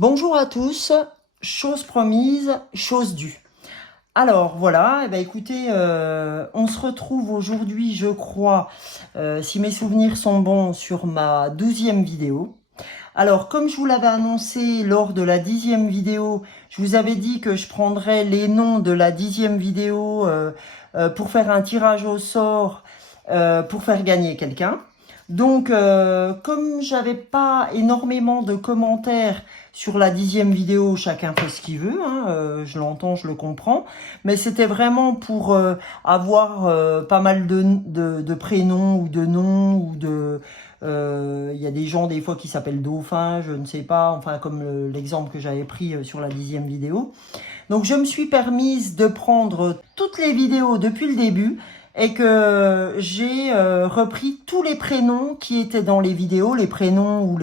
Bonjour à tous, chose promise, chose due. Alors voilà, écoutez, on se retrouve aujourd'hui, je crois, si mes souvenirs sont bons, sur ma 12e vidéo. Alors, comme je vous l'avais annoncé lors de la 10e vidéo, je vous avais dit que je prendrais les noms de la 10e vidéo pour faire un tirage au sort pour faire gagner quelqu'un. Donc, comme j'avais pas énormément de commentaires sur la 10e vidéo, chacun fait ce qu'il veut, hein, je l'entends, je le comprends, mais c'était vraiment pour avoir pas mal de prénoms ou de noms ou de... Il y a des gens des fois qui s'appellent Dauphin, je ne sais pas, enfin comme l'exemple que j'avais pris sur la 10e vidéo. Donc je me suis permise de prendre toutes les vidéos depuis le début et que j'ai repris tous les prénoms qui étaient dans les vidéos, les prénoms ou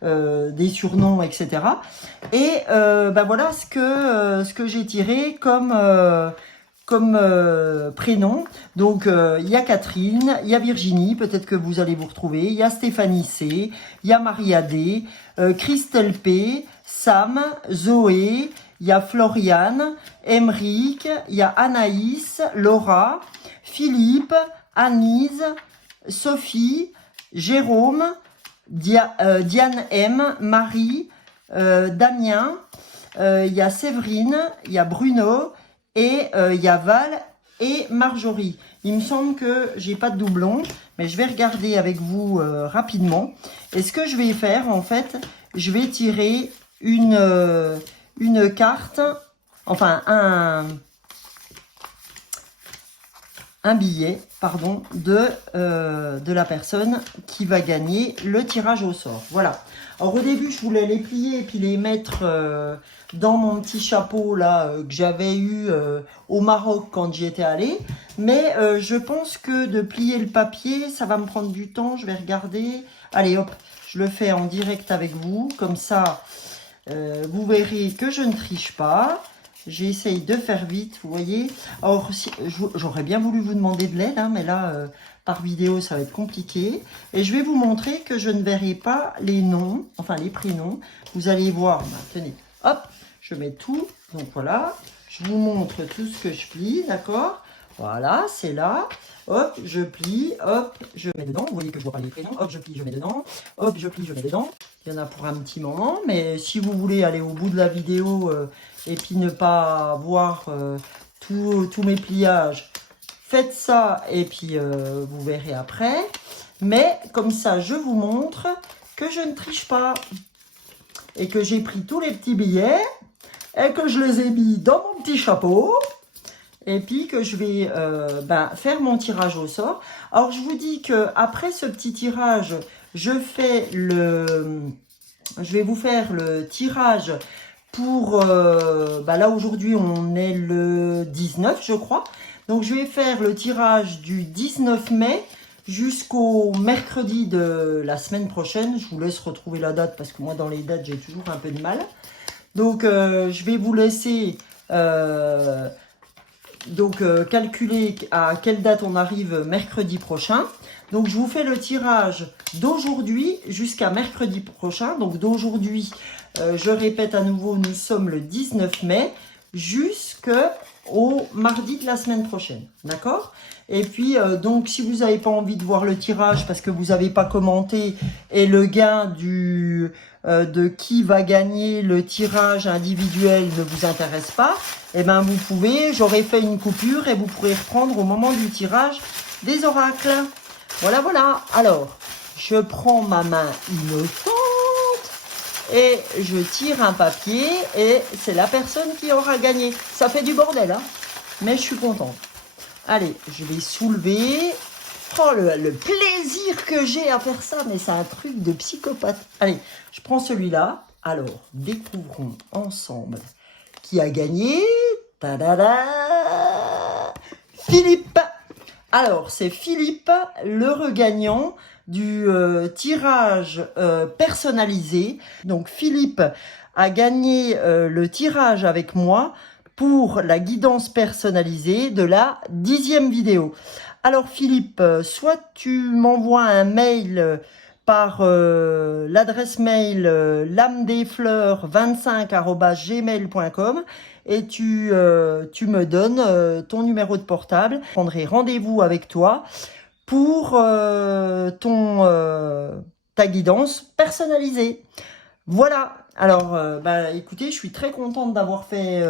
des surnoms, etc. Et voilà ce que j'ai tiré comme prénom. Donc il y a Catherine, il y a Virginie, peut-être que vous allez vous retrouver, il y a Stéphanie C, il y a Maria D, Christelle P, Sam, Zoé, il y a Floriane, Emeric, il y a Anaïs, Laura, Philippe, Anise, Sophie, Jérôme, Diane M, Marie, Damien, il y a Séverine, il y a Bruno, et il y a Val et Marjorie. Il me semble que j'ai pas de doublon, mais je vais regarder avec vous rapidement. Et ce que je vais faire, en fait, je vais tirer une carte, enfin un billet, pardon, de la personne qui va gagner le tirage au sort. Voilà. Alors au début, je voulais les plier et puis les mettre dans mon petit chapeau là que j'avais eu au Maroc quand j'y étais allée. Mais je pense que de plier le papier, ça va me prendre du temps. Je vais regarder. Allez hop, je le fais en direct avec vous. Comme ça, vous verrez que je ne triche pas. J'essaye de faire vite, vous voyez. Alors, j'aurais bien voulu vous demander de l'aide, hein, mais là, par vidéo, ça va être compliqué. Et je vais vous montrer que je ne verrai pas les noms, enfin les prénoms. Vous allez voir, bah, tenez, hop, je mets tout. Donc voilà, je vous montre tout ce que je plie, d'accord? Voilà, c'est là. Hop, je plie, hop, je mets dedans. Vous voyez que je vois pas les prénoms. Hop, je plie, je mets dedans. Hop, je plie, je mets dedans. Il y en a pour un petit moment, mais si vous voulez aller au bout de la vidéo et puis ne pas voir tous mes pliages, faites ça et puis vous verrez après. Mais comme ça, je vous montre que je ne triche pas et que j'ai pris tous les petits billets et que je les ai mis dans mon petit chapeau. Et puis que je vais faire mon tirage au sort. Alors je vous dis que après ce petit tirage, je vais vous faire le tirage pour là aujourd'hui on est le 19 je crois. Donc je vais faire le tirage du 19 mai jusqu'au mercredi de la semaine prochaine. Je vous laisse retrouver la date parce que moi dans les dates j'ai toujours un peu de mal. Donc je vais vous laisser calculer à quelle date on arrive mercredi prochain. Donc je vous fais le tirage d'aujourd'hui jusqu'à mercredi prochain. Donc d'aujourd'hui, je répète à nouveau, nous sommes le 19 mai jusqu'au mardi de la semaine prochaine. D'accord? Et puis donc si vous n'avez pas envie de voir le tirage parce que vous n'avez pas commenté et le gain de qui va gagner le tirage individuel ne vous intéresse pas, eh ben vous pouvez, j'aurai fait une coupure et vous pourrez reprendre au moment du tirage des oracles. Voilà, voilà. Alors, je prends ma main innocente et je tire un papier et c'est la personne qui aura gagné. Ça fait du bordel, hein, mais je suis contente. Allez, je vais soulever. Oh, le plaisir que j'ai à faire ça, mais c'est un truc de psychopathe. Allez, je prends celui-là. Alors, découvrons ensemble qui a gagné. Tadada! Philippe! Alors, c'est Philippe, le regagnant du tirage personnalisé. Donc, Philippe a gagné le tirage avec moi pour la guidance personnalisée de la 10e vidéo. Alors, Philippe, soit tu m'envoies un mail par l'adresse mail lamedesfleurs25@gmail.com et tu me donnes ton numéro de portable. Je prendrai rendez-vous avec toi pour ta guidance personnalisée. Voilà. Alors, écoutez, je suis très contente d'avoir fait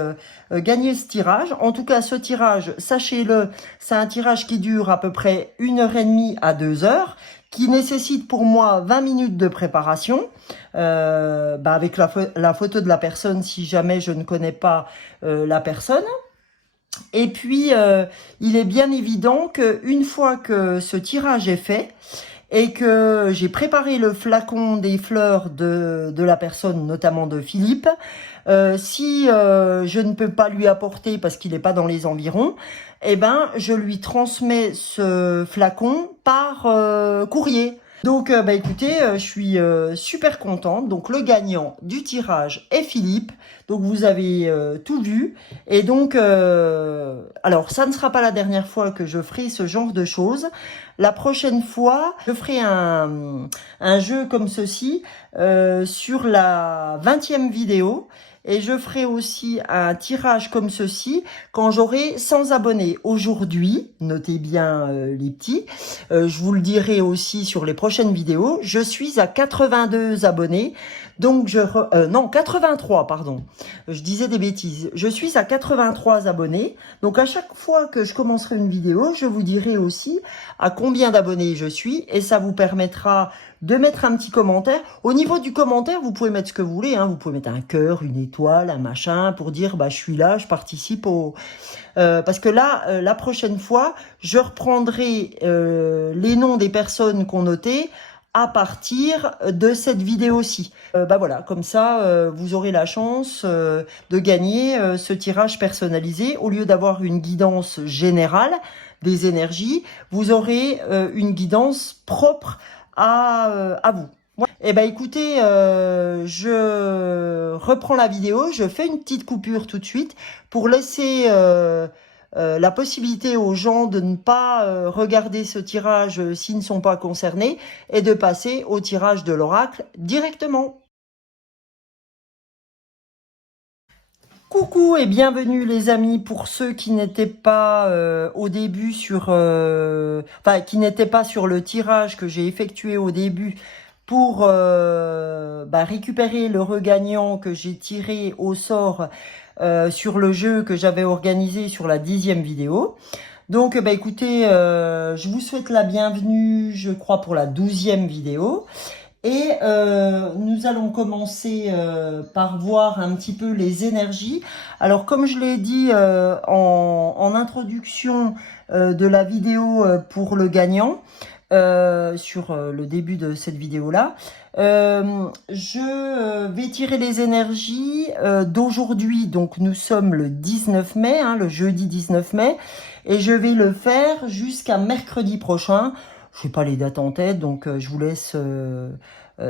gagner ce tirage. En tout cas, ce tirage, sachez-le, c'est un tirage qui dure à peu près 1h30 à 2 heures, qui nécessite pour moi 20 minutes de préparation, avec la photo de la personne si jamais je ne connais pas la personne. Et puis, il est bien évident qu'une fois que ce tirage est fait, et que j'ai préparé le flacon des fleurs de la personne, notamment de Philippe, si je ne peux pas lui apporter parce qu'il n'est pas dans les environs, eh ben je lui transmets ce flacon par courrier. Donc écoutez, je suis super contente. Donc le gagnant du tirage est Philippe. Donc vous avez tout vu. Et donc, alors ça ne sera pas la dernière fois que je ferai ce genre de choses. La prochaine fois, je ferai un jeu comme ceci sur la 20e vidéo. Et je ferai aussi un tirage comme ceci quand j'aurai 100 abonnés. Aujourd'hui, notez bien les petits, je vous le dirai aussi sur les prochaines vidéos, je suis à 82 abonnés. Donc, non, 83, pardon. Je disais des bêtises. Je suis à 83 abonnés. Donc, à chaque fois que je commencerai une vidéo, je vous dirai aussi à combien d'abonnés je suis. Et ça vous permettra de mettre un petit commentaire. Au niveau du commentaire, vous pouvez mettre ce que vous voulez. Vous pouvez mettre un cœur, une étoile, un machin pour dire je suis là, je participe au... parce que là, la prochaine fois, je reprendrai les noms des personnes qu'on notait à partir de cette vidéo-ci. Voilà, comme ça, vous aurez la chance de gagner ce tirage personnalisé. Au lieu d'avoir une guidance générale des énergies, vous aurez une guidance propre à vous. Eh ben écoutez, je reprends la vidéo, je fais une petite coupure tout de suite pour laisser la possibilité aux gens de ne pas regarder ce tirage s'ils ne sont pas concernés et de passer au tirage de l'oracle directement. Coucou et bienvenue les amis pour ceux qui n'étaient pas au début qui n'étaient pas sur le tirage que j'ai effectué au début pour récupérer le regagnant que j'ai tiré au sort sur le jeu que j'avais organisé sur la 10e vidéo. Donc écoutez, je vous souhaite la bienvenue, je crois, pour la 12e vidéo. Et nous allons commencer par voir un petit peu les énergies. Alors comme je l'ai dit en introduction de la vidéo pour le gagnant, sur le début de cette vidéo-là, je vais tirer les énergies d'aujourd'hui. Donc nous sommes le 19 mai, le jeudi 19 mai, et je vais le faire jusqu'à mercredi prochain. Je n'ai pas les dates en tête, donc je vous laisse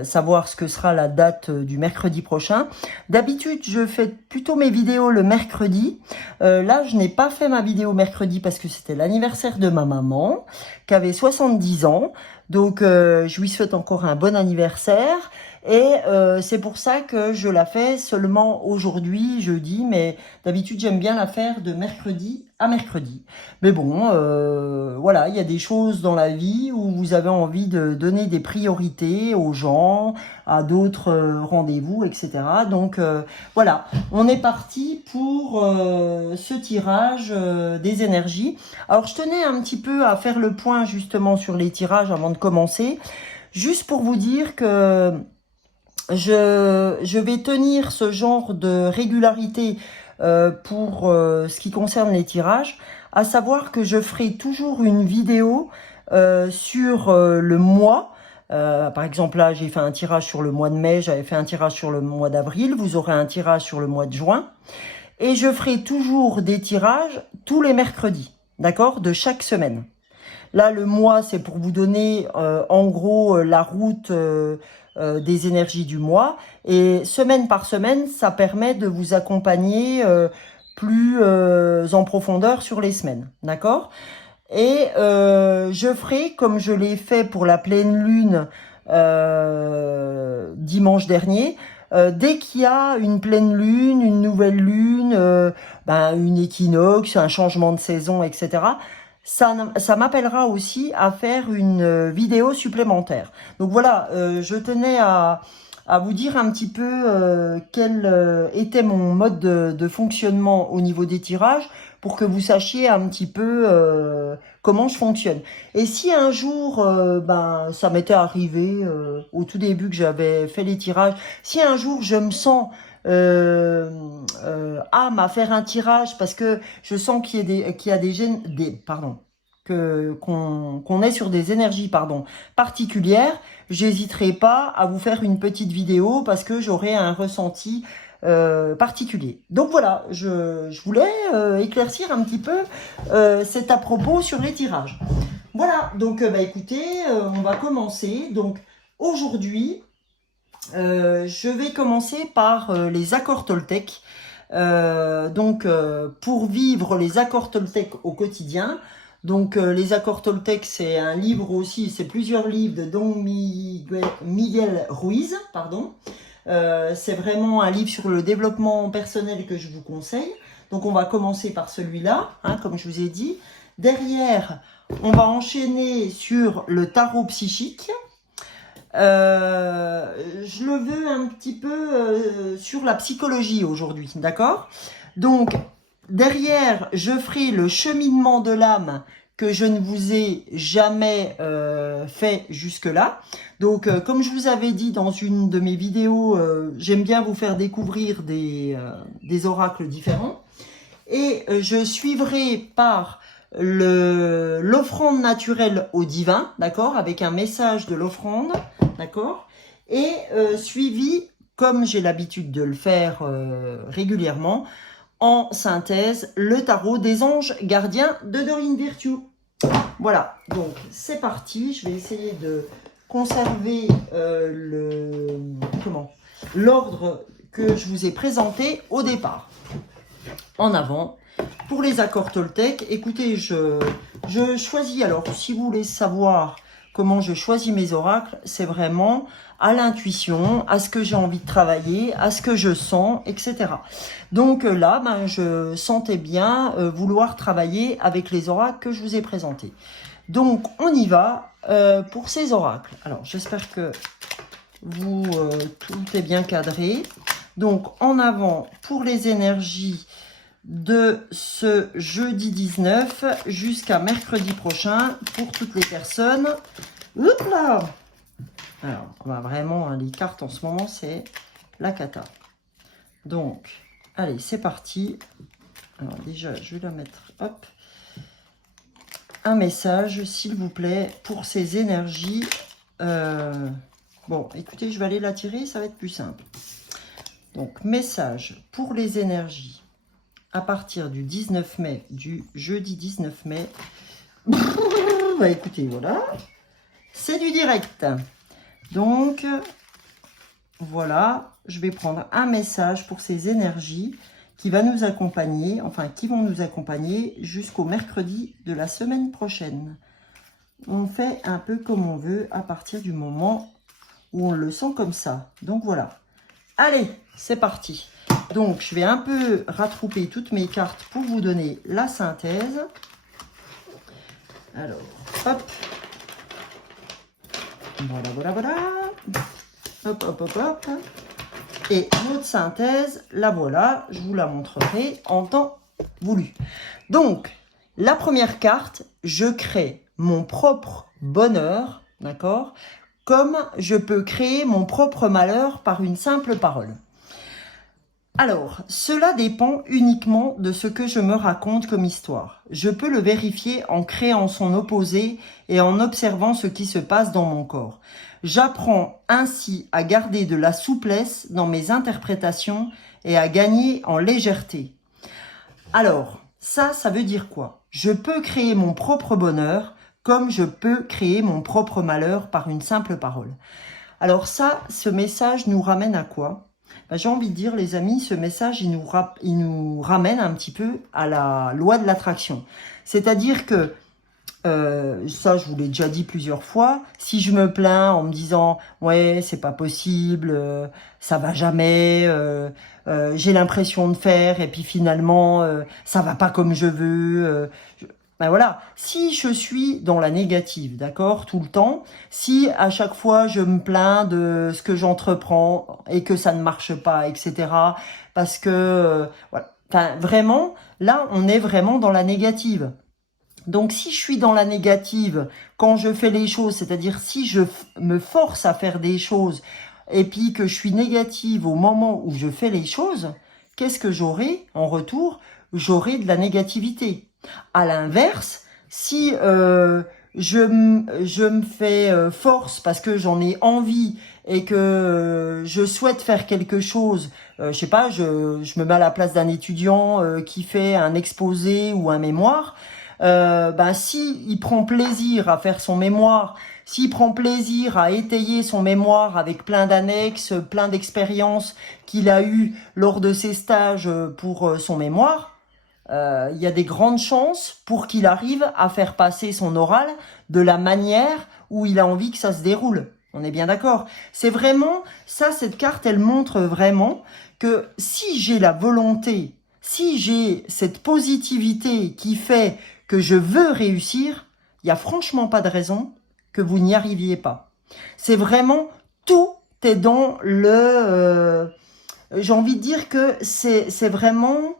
savoir ce que sera la date du mercredi prochain. D'habitude, je fais plutôt mes vidéos le mercredi. Là, je n'ai pas fait ma vidéo mercredi parce que c'était l'anniversaire de ma maman, qui avait 70 ans. Donc, je lui souhaite encore un bon anniversaire. Et c'est pour ça que je la fais seulement aujourd'hui, jeudi. Mais d'habitude, j'aime bien la faire de mercredi à mercredi. Mais bon, voilà, il y a des choses dans la vie où vous avez envie de donner des priorités aux gens, à d'autres rendez-vous, etc. Donc voilà, on est parti pour ce tirage des énergies. Alors je tenais un petit peu à faire le point justement sur les tirages avant de commencer, juste pour vous dire que je vais tenir ce genre de régularité pour ce qui concerne les tirages, à savoir que je ferai toujours une vidéo sur le mois. Par exemple, là, j'ai fait un tirage sur le mois de mai, j'avais fait un tirage sur le mois d'avril, vous aurez un tirage sur le mois de juin. Et je ferai toujours des tirages tous les mercredis, d'accord, de chaque semaine. Là, le mois, c'est pour vous donner en gros la route des énergies du mois. Et semaine par semaine, ça permet de vous accompagner plus en profondeur sur les semaines. D'accord? Et je ferai, comme je l'ai fait pour la pleine lune dimanche dernier. Dès qu'il y a une pleine lune, une nouvelle lune, une équinoxe, un changement de saison, etc., ça m'appellera aussi à faire une vidéo supplémentaire. Donc voilà, je tenais à vous dire un petit peu quel était mon mode de fonctionnement au niveau des tirages pour que vous sachiez un petit peu comment je fonctionne. Et si un jour, ça m'était arrivé au tout début que j'avais fait les tirages, si un jour je me sens âme à faire un tirage parce que je sens qu'il y a qu'on est sur des énergies particulières, j'hésiterai pas à vous faire une petite vidéo parce que j'aurai un ressenti particulier. Donc voilà, je voulais éclaircir un petit peu cet à propos sur les tirages. Voilà, donc écoutez, on va commencer. Donc aujourd'hui, je vais commencer par les accords Toltec. Pour vivre les accords Toltec au quotidien. Donc les accords Toltec, c'est un livre aussi, c'est plusieurs livres de Don Miguel Ruiz, pardon. C'est vraiment un livre sur le développement personnel que je vous conseille. Donc on va commencer par celui-là, comme je vous ai dit. Derrière, on va enchaîner sur le tarot psychique. Je le veux un petit peu sur la psychologie aujourd'hui, d'accord? Donc, derrière, je ferai le cheminement de l'âme que je ne vous ai jamais fait jusque-là. Donc, comme je vous avais dit dans une de mes vidéos, j'aime bien vous faire découvrir des oracles différents. Et je suivrai par l'offrande naturelle au divin, d'accord, avec un message de l'offrande, d'accord, et suivi, comme j'ai l'habitude de le faire régulièrement, en synthèse, le tarot des anges gardiens de Dorine Virtue. Voilà, donc c'est parti, je vais essayer de conserver l'ordre que je vous ai présenté au départ. En avant. Pour les accords Toltec, écoutez, je choisis, alors si vous voulez savoir comment je choisis mes oracles, c'est vraiment à l'intuition, à ce que j'ai envie de travailler, à ce que je sens, etc. Donc là, je sentais bien vouloir travailler avec les oracles que je vous ai présentés. Donc on y va pour ces oracles. Alors j'espère que tout est bien cadré. Donc en avant pour les énergies de ce jeudi 19 jusqu'à mercredi prochain pour toutes les personnes. Oups là. Alors, vraiment, les cartes en ce moment, c'est la cata. Donc, allez, c'est parti. Alors déjà, je vais la mettre, hop. Un message, s'il vous plaît, pour ces énergies. Bon, écoutez, je vais aller la tirer, ça va être plus simple. Donc, message pour les énergies. À partir du 19 mai, du jeudi 19 mai. Écoutez, voilà. C'est du direct. Donc, voilà. Je vais prendre un message pour ces énergies qui va nous accompagner, qui vont nous accompagner jusqu'au mercredi de la semaine prochaine. On fait un peu comme on veut à partir du moment où on le sent comme ça. Donc, voilà. Allez, c'est parti. Donc, je vais un peu rattrouper toutes mes cartes pour vous donner la synthèse. Alors, hop. Voilà. Hop. Et notre synthèse, la voilà. Je vous la montrerai en temps voulu. Donc, la première carte, je crée mon propre bonheur, d'accord? Comme je peux créer mon propre malheur par une simple parole. Alors, cela dépend uniquement de ce que je me raconte comme histoire. Je peux le vérifier en créant son opposé et en observant ce qui se passe dans mon corps. J'apprends ainsi à garder de la souplesse dans mes interprétations et à gagner en légèreté. Alors, ça veut dire quoi? Je peux créer mon propre bonheur comme je peux créer mon propre malheur par une simple parole. Alors ça, ce message nous ramène à quoi? J'ai envie de dire, les amis, ce message, il nous ramène un petit peu à la loi de l'attraction. C'est-à-dire que Ça, je vous l'ai déjà dit plusieurs fois. Si je me plains en me disant ouais, c'est pas possible, ça va jamais, j'ai l'impression de faire et puis finalement ça va pas comme je veux. Ben voilà. Si je suis dans la négative, d'accord, tout le temps, si à chaque fois je me plains de ce que j'entreprends et que ça ne marche pas, etc. Parce que voilà. Enfin, vraiment, là, on est vraiment dans la négative. Donc, si je suis dans la négative quand je fais les choses, c'est-à-dire si je me force à faire des choses et puis que je suis négative au moment où je fais les choses, qu'est-ce que j'aurai en retour? J'aurai de la négativité. À l'inverse, si je me fais force parce que j'en ai envie et que je souhaite faire quelque chose, je sais pas, je me mets à la place d'un étudiant qui fait un exposé ou un mémoire, ben si il prend plaisir à faire son mémoire, s'il prend plaisir à étayer son mémoire avec plein d'annexes, plein d'expériences qu'il a eues lors de ses stages pour son mémoire, il y a des grandes chances pour qu'il arrive à faire passer son oral de la manière où il a envie que ça se déroule. On est bien d'accord. C'est vraiment ça, cette carte, elle montre vraiment que si j'ai la volonté, si j'ai cette positivité qui fait que je veux réussir, il n'y a franchement pas de raison que vous n'y arriviez pas. C'est vraiment, tout est dans le... j'ai envie de dire que c'est vraiment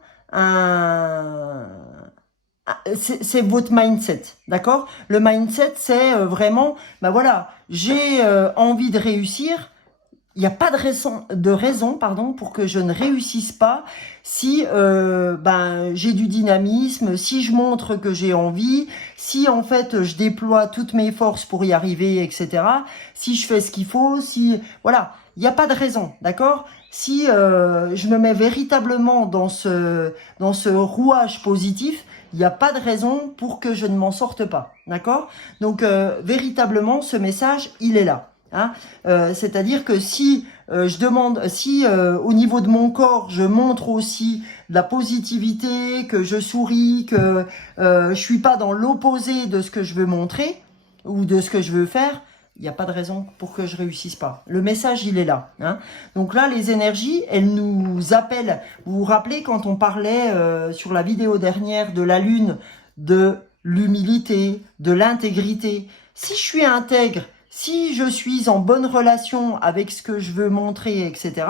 c'est votre mindset, d'accord? Le mindset, c'est vraiment, ben voilà, j'ai envie de réussir. Il n'y a pas de raison, pardon, pour que je ne réussisse pas si ben j'ai du dynamisme, si je montre que j'ai envie, si en fait je déploie toutes mes forces pour y arriver, etc. Si je fais ce qu'il faut, si voilà, il n'y a pas de raison, d'accord? Si je me mets véritablement dans ce rouage positif, il n'y a pas de raison pour que je ne m'en sorte pas, d'accord? Donc véritablement, ce message, il est là. Hein, c'est-à-dire que si je demande, si au niveau de mon corps, je montre aussi de la positivité, que je souris, que je suis pas dans l'opposé de ce que je veux montrer ou de ce que je veux faire, il n'y a pas de raison pour que je réussisse pas. Le message, il est là. Hein. Donc là, les énergies, elles nous appellent. Vous vous rappelez quand on parlait sur la vidéo dernière de la Lune, de l'humilité, de l'intégrité. Si je suis intègre, si je suis en bonne relation avec ce que je veux montrer, etc.,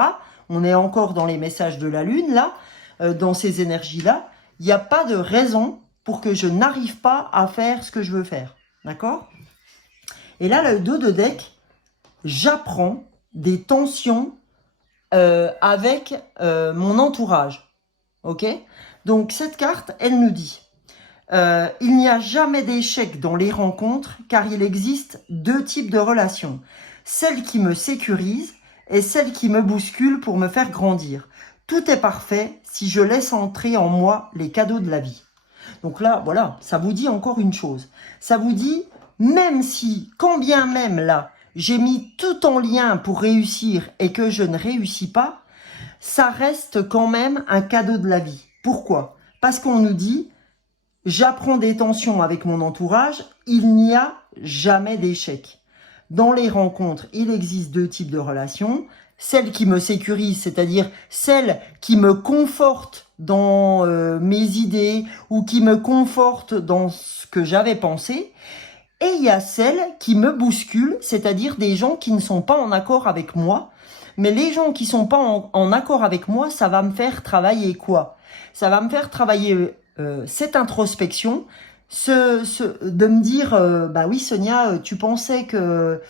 on est encore dans les messages de la Lune, là, dans ces énergies-là, il n'y a pas de raison pour que je n'arrive pas à faire ce que je veux faire. D'accord? Et là, le dos de deck, j'apprends des tensions avec mon entourage. Ok? Donc, cette carte, elle nous dit... il n'y a jamais d'échec dans les rencontres car il existe deux types de relations. Celle qui me sécurise et celle qui me bouscule pour me faire grandir. Tout est parfait si je laisse entrer en moi les cadeaux de la vie. Donc là, voilà, ça vous dit encore une chose. Ça vous dit, même si, quand bien même là, j'ai mis tout en lien pour réussir et que je ne réussis pas, ça reste quand même un cadeau de la vie. Pourquoi? Parce qu'on nous dit... J'apprends des tensions avec mon entourage, il n'y a jamais d'échec. Dans les rencontres, il existe deux types de relations. Celle qui me sécurise, c'est-à-dire celle qui me conforte dans mes idées ou qui me conforte dans ce que j'avais pensé. Et il y a celle qui me bouscule, c'est-à-dire des gens qui ne sont pas en accord avec moi. Mais les gens qui sont pas en accord avec moi, ça va me faire travailler quoi? Ça va me faire travailler... cette introspection, de me dire, bah oui Sonia, tu pensais que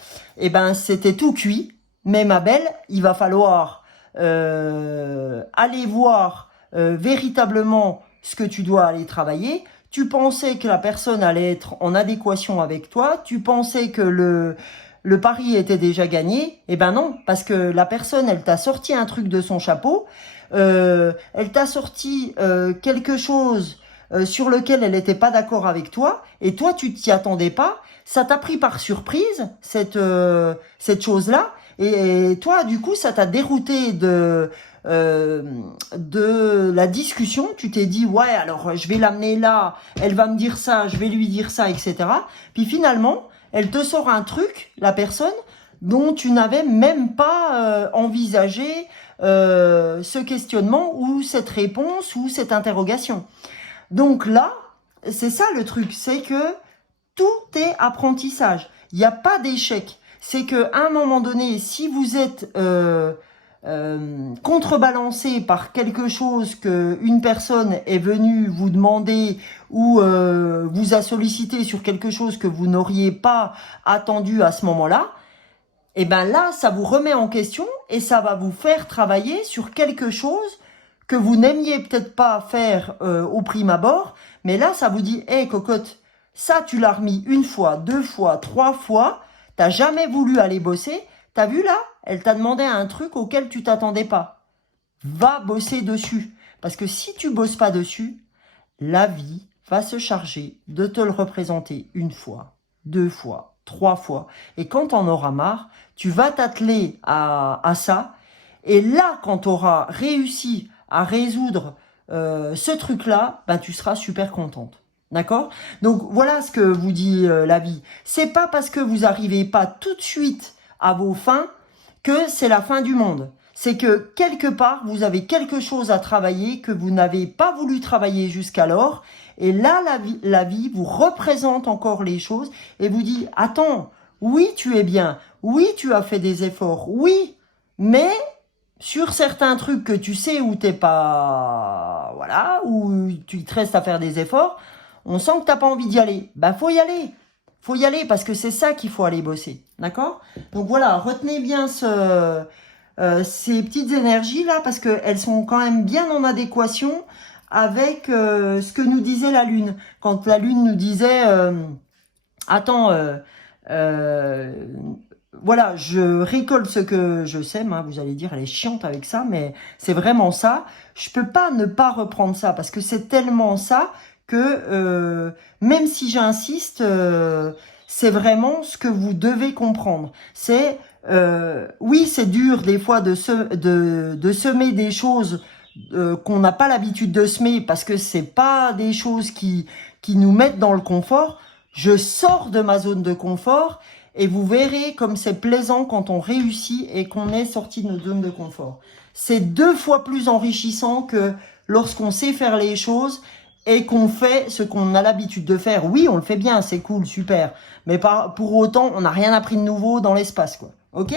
c'était tout cuit, mais ma belle, il va falloir aller voir véritablement ce que tu dois aller travailler. Tu pensais que la personne allait être en adéquation avec toi, tu pensais que le pari était déjà gagné, eh ben non, parce que la personne, elle t'a sorti un truc de son chapeau, elle t'a sorti quelque chose sur lequel elle n'était pas d'accord avec toi, et toi tu t'y attendais pas, ça t'a pris par surprise cette chose-là, et toi du coup ça t'a dérouté de la discussion. Tu t'es dit, ouais, alors je vais l'amener là, elle va me dire ça, je vais lui dire ça, etc. Puis finalement, elle te sort un truc, la personne, dont tu n'avais même pas envisagé ce questionnement ou cette réponse ou cette interrogation. Donc là, c'est ça le truc, c'est que tout est apprentissage. Il n'y a pas d'échec. C'est qu'à un moment donné, si vous êtes contrebalancé par quelque chose qu'une personne est venue vous demander ou vous a sollicité sur quelque chose que vous n'auriez pas attendu à ce moment-là, et ben là, ça vous remet en question et ça va vous faire travailler sur quelque chose que vous n'aimiez peut-être pas faire au prime abord, mais là, ça vous dit, hé cocotte, ça tu l'as remis une fois, deux fois, trois fois, t'as jamais voulu aller bosser, t'as vu là, elle t'a demandé un truc auquel tu t'attendais pas. Va bosser dessus, parce que si tu bosses pas dessus, la vie va se charger de te le représenter une fois, deux fois, trois fois. Et quand t'en auras marre, tu vas t'atteler à ça. Et là, quand tu auras réussi à résoudre ce truc-là, ben, tu seras super contente. D'accord? Donc, voilà ce que vous dit la vie. C'est pas parce que vous n'arrivez pas tout de suite à vos fins que c'est la fin du monde. C'est que quelque part, vous avez quelque chose à travailler que vous n'avez pas voulu travailler jusqu'alors. Et là, la vie vous représente encore les choses et vous dit, attends, oui, tu es bien. Oui, tu as fait des efforts. Oui, mais sur certains trucs que tu sais où t'es pas, voilà, où tu te restes à faire des efforts, on sent que t'as pas envie d'y aller. Bah, faut y aller. Faut y aller parce que c'est ça qu'il faut aller bosser. D'accord? Donc voilà, retenez bien ces petites énergies là parce qu'elles sont quand même bien en adéquation avec ce que nous disait la Lune. Quand la Lune nous disait, attends, voilà, je récolte ce que je sème, hein, vous allez dire, elle est chiante avec ça, mais c'est vraiment ça. Je peux pas ne pas reprendre ça, parce que c'est tellement ça que, même si j'insiste, c'est vraiment ce que vous devez comprendre. C'est, oui, c'est dur des fois de semer des choses qu'on n'a pas l'habitude de semer, parce que c'est pas des choses qui nous mettent dans le confort. Je sors de ma zone de confort, et vous verrez comme c'est plaisant quand on réussit et qu'on est sorti de notre zone de confort. C'est 2 fois plus enrichissant que lorsqu'on sait faire les choses et qu'on fait ce qu'on a l'habitude de faire. Oui, on le fait bien, c'est cool, super. Mais pour autant, on n'a rien appris de nouveau dans l'espace, quoi. Ok?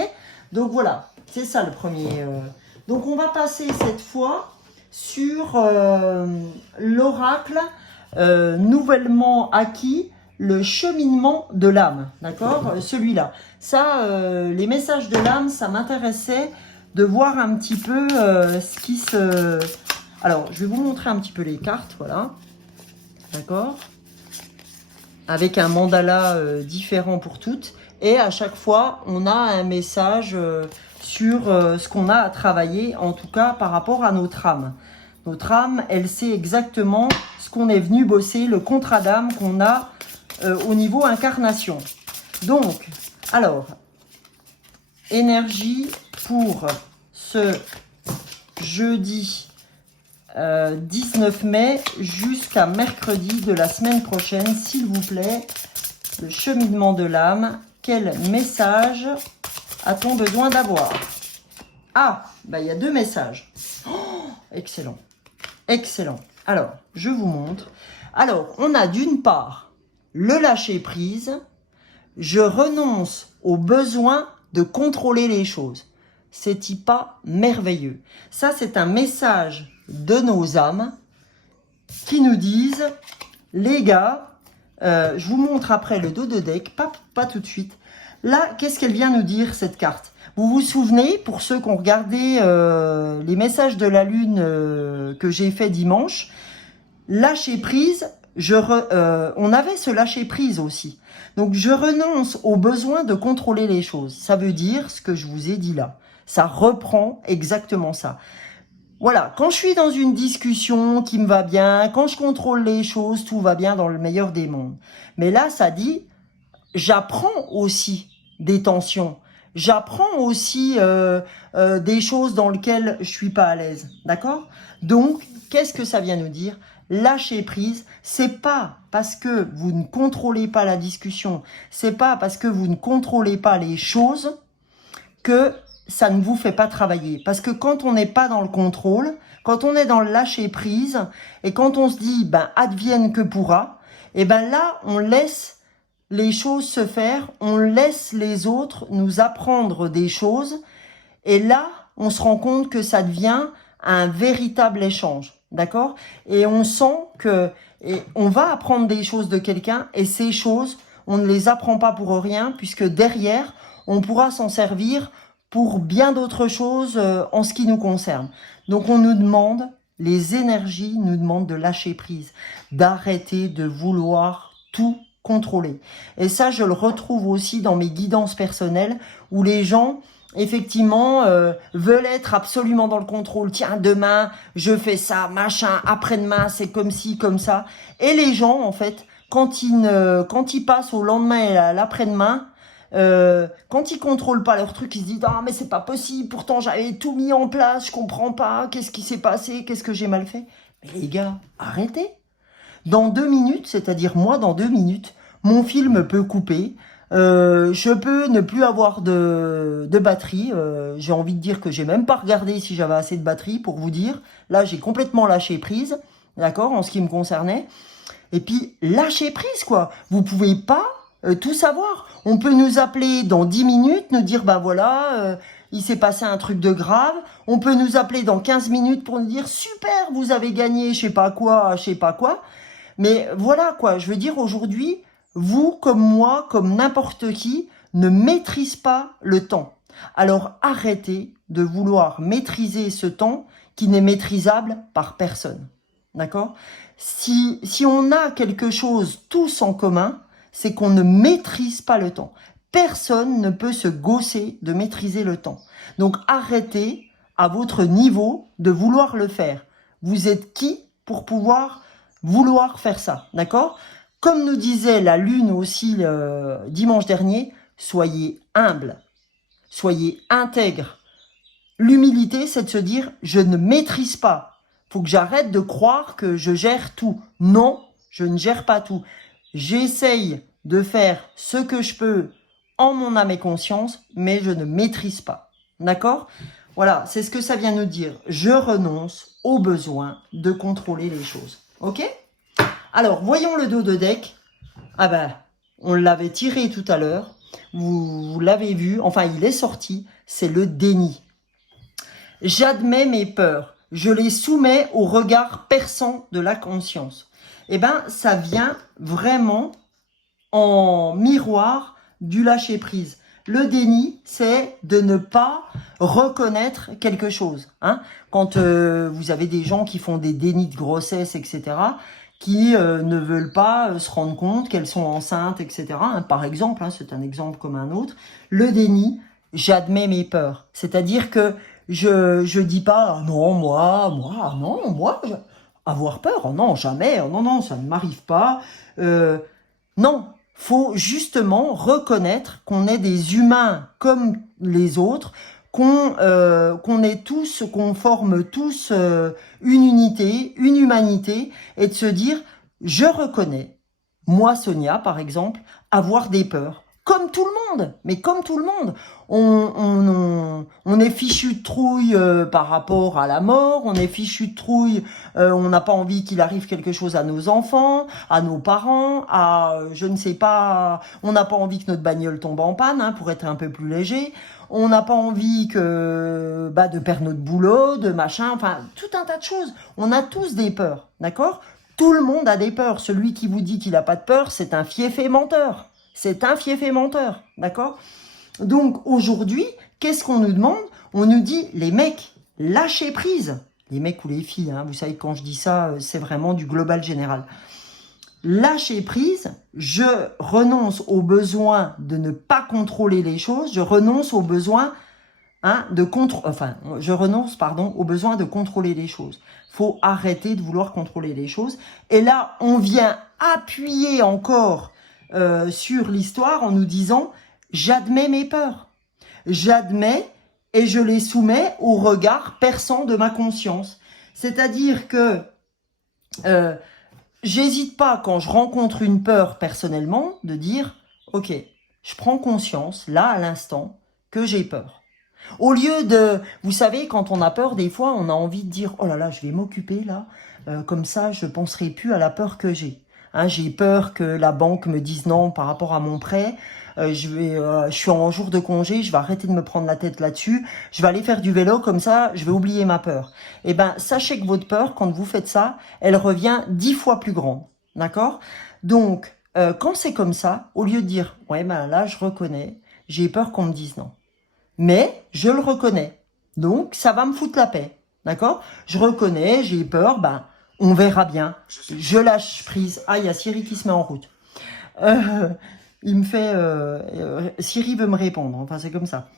Donc voilà, c'est ça le premier. Donc on va passer cette fois sur l'oracle nouvellement acquis, le cheminement de l'âme, d'accord? Celui-là. Ça, les messages de l'âme, ça m'intéressait de voir un petit peu ce qui se... Alors, je vais vous montrer un petit peu les cartes, voilà. D'accord? Avec un mandala différent pour toutes. Et à chaque fois, on a un message sur ce qu'on a à travailler, en tout cas par rapport à notre âme. Notre âme, elle sait exactement ce qu'on est venu bosser, le contrat d'âme qu'on a au niveau incarnation. Donc, alors, énergie pour ce jeudi 19 mai jusqu'à mercredi de la semaine prochaine, s'il vous plaît. Le cheminement de l'âme, quel message a-t-on besoin d'avoir? Ah, bah, il y a 2 messages. Oh, excellent, excellent. Alors, je vous montre. Alors, on a d'une part le lâcher prise. Je renonce au besoin de contrôler les choses. C'est-il pas merveilleux? Ça, c'est un message de nos âmes qui nous disent, les gars, je vous montre après le dos de deck, pas tout de suite. Là, qu'est-ce qu'elle vient nous dire, cette carte? Vous vous souvenez, pour ceux qui ont regardé les messages de la Lune que j'ai fait dimanche, lâcher prise, on avait ce lâcher prise aussi. Donc, je renonce au besoin de contrôler les choses. Ça veut dire ce que je vous ai dit là. Ça reprend exactement ça. Voilà, quand je suis dans une discussion qui me va bien, quand je contrôle les choses, tout va bien dans le meilleur des mondes. Mais là, ça dit, j'apprends aussi des tensions. j'apprends aussi des choses dans lesquelles je suis pas à l'aise, d'accord? Donc, qu'est-ce que ça vient nous dire? Lâcher prise, c'est pas parce que vous ne contrôlez pas la discussion, c'est pas parce que vous ne contrôlez pas les choses que ça ne vous fait pas travailler. Parce que quand on n'est pas dans le contrôle, quand on est dans le lâcher prise, et quand on se dit, ben, advienne que pourra, et ben là, on laisse les choses se faire, on laisse les autres nous apprendre des choses, et là, on se rend compte que ça devient un véritable échange, d'accord? Et on sent que, et on va apprendre des choses de quelqu'un, et ces choses, on ne les apprend pas pour rien, puisque derrière, on pourra s'en servir pour bien d'autres choses en ce qui nous concerne. Donc on nous demande, les énergies nous demandent de lâcher prise, d'arrêter de vouloir tout contrôler. Et ça, je le retrouve aussi dans mes guidances personnelles, où les gens, effectivement, veulent être absolument dans le contrôle. Tiens, demain, je fais ça, machin, après-demain, c'est comme ci, comme ça. Et les gens, en fait, quand ils passent au lendemain et à l'après-demain, quand ils contrôlent pas leur truc, ils se disent ah mais c'est pas possible, pourtant j'avais tout mis en place, je comprends pas, qu'est-ce qui s'est passé, qu'est-ce que j'ai mal fait. Mais les gars, arrêtez. Dans 2 minutes, c'est-à-dire moi dans 2 minutes, mon film peut couper, je peux ne plus avoir de batterie, j'ai envie de dire que j'ai même pas regardé si j'avais assez de batterie pour vous dire, là j'ai complètement lâché prise, d'accord, en ce qui me concernait. Et puis, lâchez prise, quoi. Vous pouvez pas tout savoir. On peut nous appeler dans 10 minutes, nous dire, ben voilà, il s'est passé un truc de grave. On peut nous appeler dans 15 minutes pour nous dire, super, vous avez gagné, je sais pas quoi, je sais pas quoi. Mais voilà, quoi. Je veux dire, aujourd'hui, vous, comme moi, comme n'importe qui, ne maîtrise pas le temps. Alors, arrêtez de vouloir maîtriser ce temps qui n'est maîtrisable par personne. D'accord? Si on a quelque chose tous en commun, c'est qu'on ne maîtrise pas le temps. Personne ne peut se gausser de maîtriser le temps. Donc arrêtez à votre niveau de vouloir le faire. Vous êtes qui pour pouvoir vouloir faire ça, d'accord? Comme nous disait la Lune aussi dimanche dernier, soyez humble, soyez intègre. L'humilité, c'est de se dire, je ne maîtrise pas. Faut que j'arrête de croire que je gère tout. Non, je ne gère pas tout. J'essaye de faire ce que je peux en mon âme et conscience, mais je ne maîtrise pas. D'accord? Voilà, c'est ce que ça vient nous dire. Je renonce au besoin de contrôler les choses. Ok? Alors, voyons le dos de deck. Ah ben, on l'avait tiré tout à l'heure. Vous l'avez vu. Enfin, il est sorti. C'est le déni. J'admets mes peurs. Je les soumets au regard perçant de la conscience. Eh ben, ça vient vraiment en miroir du lâcher-prise. Le déni, c'est de ne pas reconnaître quelque chose. Hein. Quand vous avez des gens qui font des dénis de grossesse, etc., qui ne veulent pas se rendre compte qu'elles sont enceintes, etc. Hein, par exemple, hein, c'est un exemple comme un autre. Le déni, j'admets mes peurs. C'est-à-dire que je dis pas ah non avoir peur, oh non jamais, oh non ça ne m'arrive pas. Non, faut justement reconnaître qu'on est des humains comme les autres, qu'on est tous, qu'on forme tous une unité, une humanité, et de se dire je reconnais, moi Sonia par exemple, avoir des peurs. Comme tout le monde, mais comme tout le monde. On est fichu de trouille par rapport à la mort, on est fichu de trouille, on n'a pas envie qu'il arrive quelque chose à nos enfants, à nos parents, à, je ne sais pas, on n'a pas envie que notre bagnole tombe en panne, hein, pour être un peu plus léger, on n'a pas envie que de perdre notre boulot, de machin, enfin, tout un tas de choses. On a tous des peurs, d'accord? Tout le monde a des peurs. Celui qui vous dit qu'il n'a pas de peur, c'est un fiefé menteur. C'est un fiefé menteur, d'accord? Donc aujourd'hui, qu'est-ce qu'on nous demande? On nous dit, les mecs, lâchez prise. Les mecs ou les filles, hein, vous savez, quand je dis ça, c'est vraiment du global général. Lâchez prise, je renonce au besoin de ne pas contrôler les choses, je renonce au besoin je renonce, au besoin de contrôler les choses. Faut arrêter de vouloir contrôler les choses. Et là, on vient appuyer encore sur l'histoire en nous disant « j'admets mes peurs ». j'admets et je les soumets au regard perçant de ma conscience. C'est-à-dire que j'hésite pas quand je rencontre une peur personnellement de dire « Ok, je prends conscience, là, à l'instant, que j'ai peur. » Au lieu de, vous savez, quand on a peur, des fois, on a envie de dire « Oh là là, je vais m'occuper là, comme ça, je penserai plus à la peur que j'ai. » Hein, j'ai peur que la banque me dise non par rapport à mon prêt. Je suis en jour de congé, je vais arrêter de me prendre la tête là-dessus. Je vais aller faire du vélo, comme ça, je vais oublier ma peur. Eh ben, sachez que votre peur, quand vous faites ça, elle revient 10 fois plus grande. D'accord? Donc, quand c'est comme ça, au lieu de dire « Ouais, ben là, je reconnais, j'ai peur qu'on me dise non. » Mais je le reconnais. Donc, ça va me foutre la paix. D'accord? Je reconnais, j'ai peur, ben, on verra bien. Je lâche prise. Ah, il y a Siri qui se met en route. Il me fait... Siri veut me répondre. Enfin, c'est comme ça.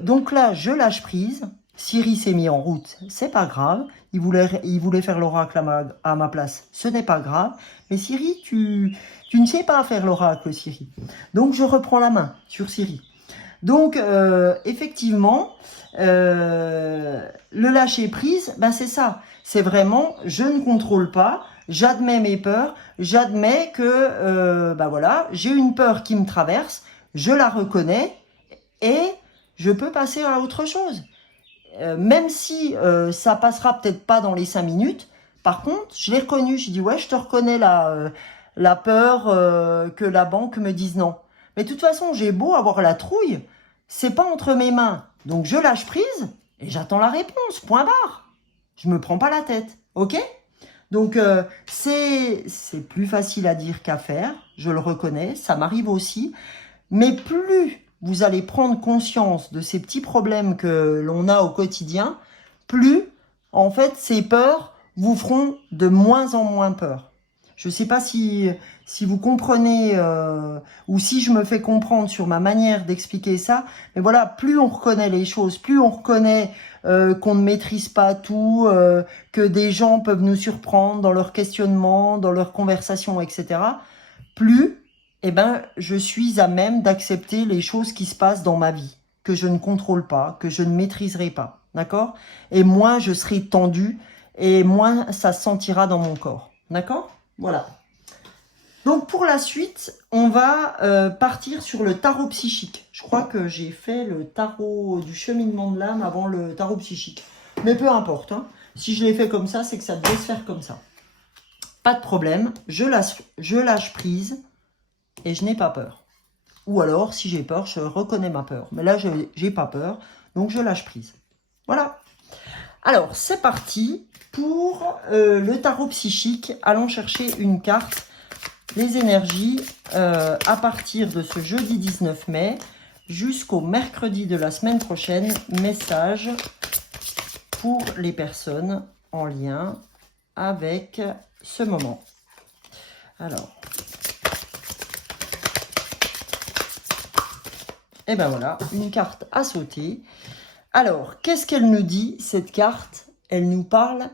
Donc là, je lâche prise. Siri s'est mis en route. C'est pas grave. Il voulait faire l'oracle à ma place. Ce n'est pas grave. Mais Siri, tu ne sais pas faire l'oracle, Siri. Donc, je reprends la main sur Siri. Donc, effectivement, le lâcher prise, ben c'est ça. C'est vraiment, je ne contrôle pas, j'admets mes peurs, j'admets que, ben voilà, j'ai une peur qui me traverse, je la reconnais et je peux passer à autre chose. Même si ça passera peut-être pas dans les 5 minutes, par contre, je l'ai reconnu, je dis ouais, je te reconnais la peur que la banque me dise non. Mais de toute façon, j'ai beau avoir la trouille, c'est pas entre mes mains. Donc je lâche prise et j'attends la réponse, point barre. Je me prends pas la tête, ok? Donc c'est plus facile à dire qu'à faire, je le reconnais, ça m'arrive aussi. Mais plus vous allez prendre conscience de ces petits problèmes que l'on a au quotidien, plus, en fait, ces peurs vous feront de moins en moins peur. Je ne sais pas si vous comprenez ou si je me fais comprendre sur ma manière d'expliquer ça, mais voilà, plus on reconnaît les choses, plus on reconnaît qu'on ne maîtrise pas tout, que des gens peuvent nous surprendre dans leurs questionnements, dans leurs conversations, etc., plus eh ben, je suis à même d'accepter les choses qui se passent dans ma vie, que je ne contrôle pas, que je ne maîtriserai pas, d'accord? Et moins je serai tendu, et moins ça se sentira dans mon corps, d'accord? Voilà. Donc pour la suite, on va partir sur le tarot psychique. Je crois que j'ai fait le tarot du cheminement de l'âme avant le tarot psychique. Mais peu importe, hein. Si je l'ai fait comme ça, c'est que ça devait se faire comme ça. Pas de problème, je lâche prise. Et je n'ai pas peur. Ou alors, si j'ai peur, je reconnais ma peur. Mais là, je n'ai pas peur, donc je lâche prise. Voilà. Alors, c'est parti pour le tarot psychique. Allons chercher une carte. Les énergies à partir de ce jeudi 19 mai jusqu'au mercredi de la semaine prochaine. Message pour les personnes en lien avec ce moment. Alors... Et ben voilà, une carte à sauter. Alors, qu'est-ce qu'elle nous dit, cette carte? Elle nous parle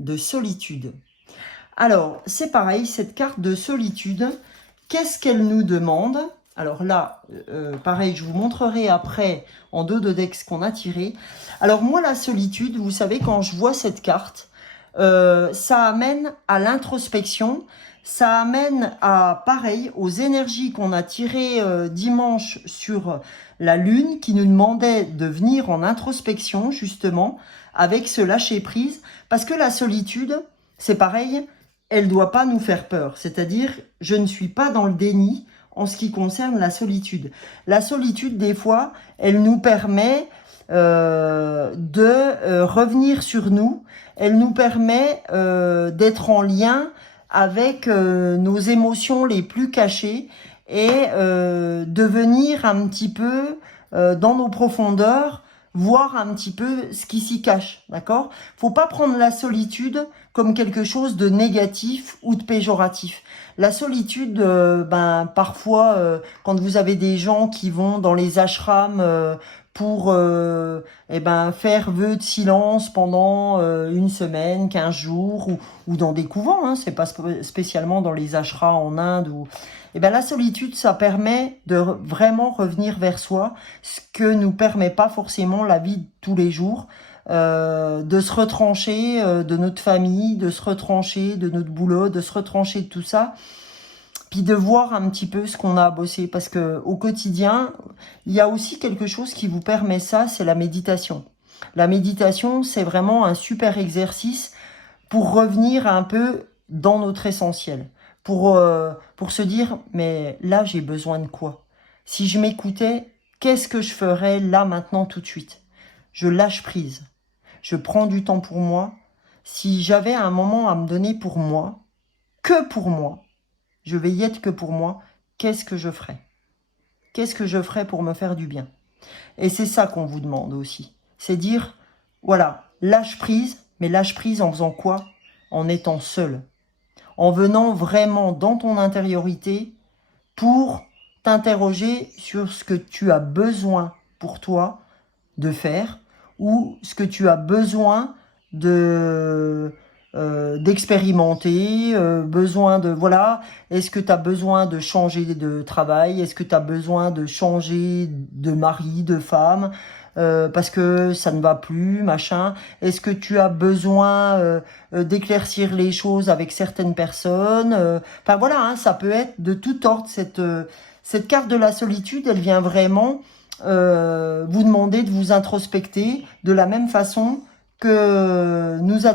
de solitude. Alors, c'est pareil, cette carte de solitude, qu'est-ce qu'elle nous demande? Alors là, pareil, je vous montrerai après en dos de deck ce qu'on a tiré. Alors moi, la solitude, vous savez, quand je vois cette carte, ça amène à l'introspection. Ça amène à, pareil, aux énergies qu'on a tirées dimanche sur la Lune, qui nous demandait de venir en introspection, justement, avec ce lâcher-prise. Parce que la solitude, c'est pareil, elle ne doit pas nous faire peur. C'est-à-dire, je ne suis pas dans le déni en ce qui concerne la solitude. La solitude, des fois, elle nous permet de revenir sur nous. Elle nous permet d'être en lien avec nos émotions les plus cachées et de venir un petit peu dans nos profondeurs, voir un petit peu ce qui s'y cache, d'accord? Faut pas prendre la solitude comme quelque chose de négatif ou de péjoratif. La solitude, parfois, quand vous avez des gens qui vont dans les ashrams pour faire vœu de silence pendant une semaine, 15 jours, ou dans des couvents, hein, c'est pas spécialement dans les ashrams en Inde, Et ben la solitude, ça permet de vraiment revenir vers soi, ce que nous permet pas forcément la vie de tous les jours, de se retrancher de notre famille, de se retrancher de notre boulot, de se retrancher de tout ça, puis de voir un petit peu ce qu'on a à bosser, parce que au quotidien, il y a aussi quelque chose qui vous permet ça, c'est la méditation. La méditation, c'est vraiment un super exercice pour revenir un peu dans notre essentiel, pour se dire, mais là, j'ai besoin de quoi? Si je m'écoutais, qu'est-ce que je ferais là, maintenant, tout de suite? Je lâche prise. Je prends du temps pour moi. Si j'avais un moment à me donner pour moi, que pour moi, je vais y être que pour moi, qu'est-ce que je ferais? Qu'est-ce que je ferais pour me faire du bien? Et c'est ça qu'on vous demande aussi. C'est dire, voilà, lâche prise, mais lâche prise en faisant quoi? En étant seul. En venant vraiment dans ton intériorité pour t'interroger sur ce que tu as besoin pour toi de faire ou ce que tu as besoin de d'expérimenter, besoin de, voilà, est-ce que tu as besoin de changer de travail, est-ce que tu as besoin de changer de mari, de femme, parce que ça ne va plus, machin, est-ce que tu as besoin d'éclaircir les choses avec certaines personnes, enfin voilà, hein, ça peut être de tout ordre, cette carte de la solitude, elle vient vraiment vous demander de vous introspecter de la même façon que nous ont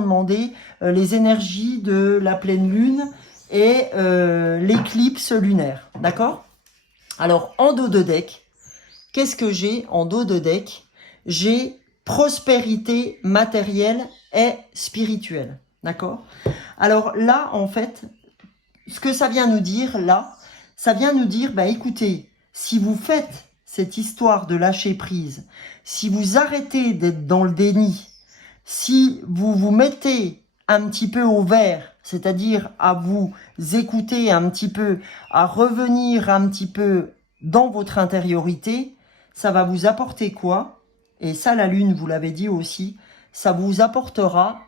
demandé les énergies de la pleine lune et l'éclipse lunaire. D'accord? Alors, en dos de deck, qu'est-ce que j'ai en dos de deck? J'ai prospérité matérielle et spirituelle. D'accord? Alors là, en fait, ce que ça vient nous dire, là, ça vient nous dire, bah écoutez, si vous faites cette histoire de lâcher prise, si vous arrêtez d'être dans le déni, si vous vous mettez un petit peu au vert, c'est-à-dire à vous écouter un petit peu, à revenir un petit peu dans votre intériorité, ça va vous apporter quoi? Et ça, la lune, vous l'avez dit aussi, ça vous apportera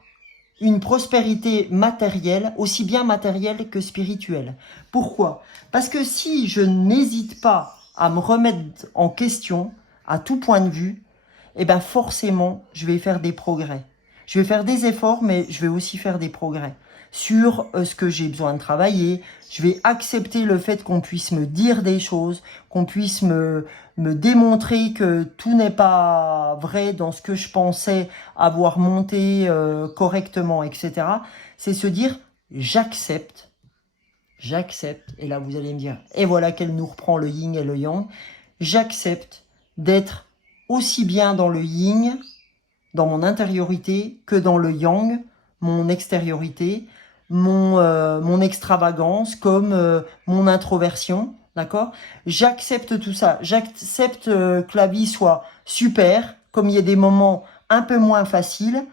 une prospérité matérielle, aussi bien matérielle que spirituelle. Pourquoi? Parce que si je n'hésite pas à me remettre en question, à tout point de vue, eh ben forcément, je vais faire des progrès. Je vais faire des efforts, mais je vais aussi faire des progrès sur ce que j'ai besoin de travailler. Je vais accepter le fait qu'on puisse me dire des choses, qu'on puisse me démontrer que tout n'est pas vrai dans ce que je pensais avoir monté correctement, etc. C'est se dire, j'accepte, et là vous allez me dire, et voilà qu'elle nous reprend le yin et le yang, j'accepte d'être aussi bien dans le yin, dans mon intériorité, que dans le yang, mon extériorité, mon extravagance, comme mon introversion, d'accord? J'accepte tout ça, j'accepte que la vie soit super, comme il y a des moments un peu moins faciles,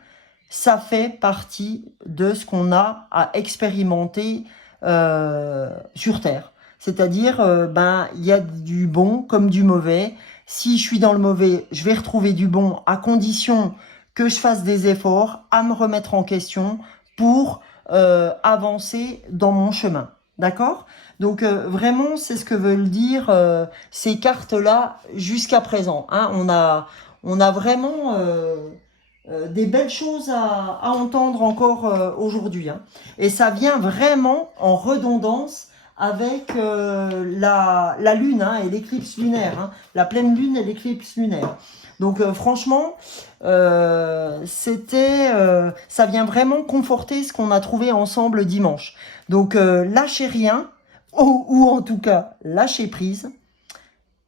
ça fait partie de ce qu'on a à expérimenter sur Terre. C'est-à-dire, ben, il y a du bon comme du mauvais. Si je suis dans le mauvais, je vais retrouver du bon à condition que je fasse des efforts à me remettre en question pour avancer dans mon chemin. D'accord? Donc vraiment, c'est ce que veulent dire ces cartes-là jusqu'à présent. Hein. On a vraiment des belles choses à entendre encore aujourd'hui. Hein. Et ça vient vraiment en redondance avec la lune hein, et l'éclipse lunaire, hein, la pleine lune et l'éclipse lunaire. Donc franchement, ça vient vraiment conforter ce qu'on a trouvé ensemble dimanche. Donc lâchez rien, ou en tout cas lâchez prise.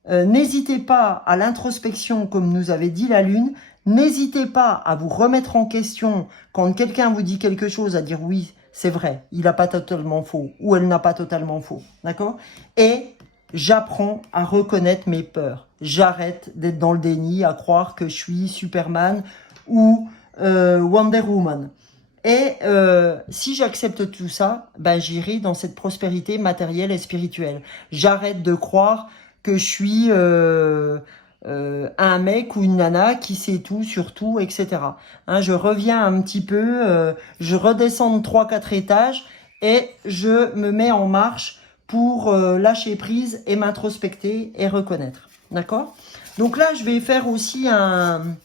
N'hésitez pas à l'introspection comme nous avait dit la lune. N'hésitez pas à vous remettre en question quand quelqu'un vous dit quelque chose, à dire oui, c'est vrai, il n'a pas totalement faux ou elle n'a pas totalement faux, d'accord? Et j'apprends à reconnaître mes peurs. J'arrête d'être dans le déni, à croire que je suis Superman ou Wonder Woman. Et si j'accepte tout ça, ben j'irai dans cette prospérité matérielle et spirituelle. J'arrête de croire que je suis un mec ou une nana qui sait tout sur tout, etc. Hein, je reviens un petit peu, je redescends de 3-4 étages et je me mets en marche pour lâcher prise et m'introspecter et reconnaître. D'accord? Donc là, je vais faire aussi un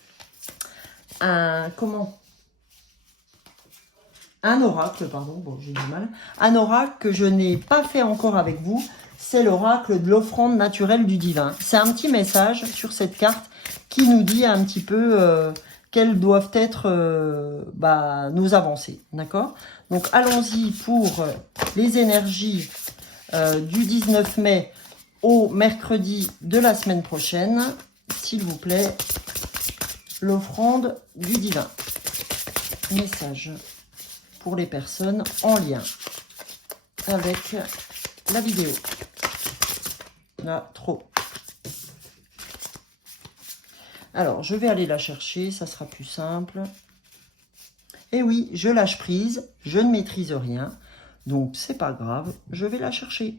oracle, pardon, bon, j'ai du mal. Un oracle que je n'ai pas fait encore avec vous. C'est l'oracle de l'offrande naturelle du divin. C'est un petit message sur cette carte qui nous dit un petit peu quelles doivent être nos avancées. D'accord? Donc, allons-y pour les énergies du 19 mai au mercredi de la semaine prochaine. S'il vous plaît, l'offrande du divin. Message pour les personnes en lien avec la vidéo. Là, trop. Alors, je vais aller la chercher, ça sera plus simple. Et oui, je lâche prise, je ne maîtrise rien, donc c'est pas grave, je vais la chercher.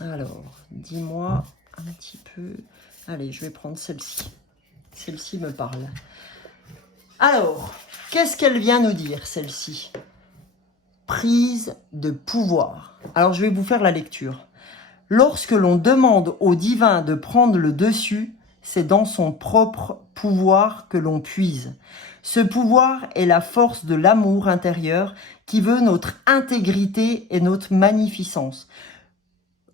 Alors, dis-moi un petit peu... Allez, je vais prendre celle-ci. Celle-ci me parle. Alors, qu'est-ce qu'elle vient nous dire, celle-ci? Prise de pouvoir. Alors, je vais vous faire la lecture. Lorsque l'on demande au divin de prendre le dessus, c'est dans son propre pouvoir que l'on puise. Ce pouvoir est la force de l'amour intérieur qui veut notre intégrité et notre magnificence.